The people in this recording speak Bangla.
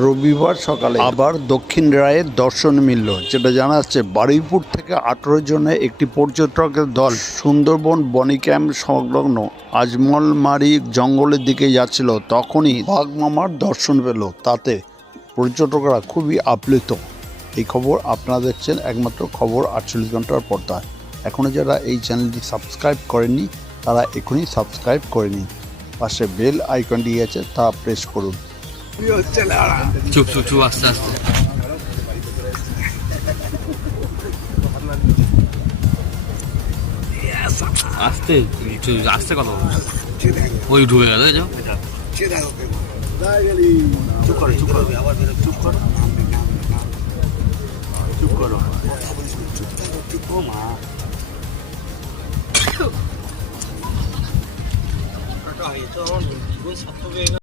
রবিবার সকালে আবার দক্ষিণ রায়ের দর্শন মিলল, যেটা জানা যাচ্ছে বারুইপুর থেকে 18 জনের একটি পর্যটকের দল সুন্দরবন বনি ক্যাম্প সংলগ্ন আজমলমারি জঙ্গলের দিকে যাচ্ছিল। তখনই বাঘ মামার দর্শন পেল। তাতে পর্যটকরা খুবই আপ্লুত। এই খবর আপনারা দেখছেন একমাত্র খবর 48 ঘন্টার পর্দায়। এখনও যারা এই চ্যানেলটি সাবস্ক্রাইব করেননি তারা এখনই সাবস্ক্রাইব করে নিন। পাশে বেল আইকনটি আছে তা প্রেস করুন। চুপ চুপ চুপ আস্তে আস্তে আস্তে আস্তে কথা বলো। ওই ঢুকে গেল চুপ করো চুপ করো চুপ করো চুপ করো ও মা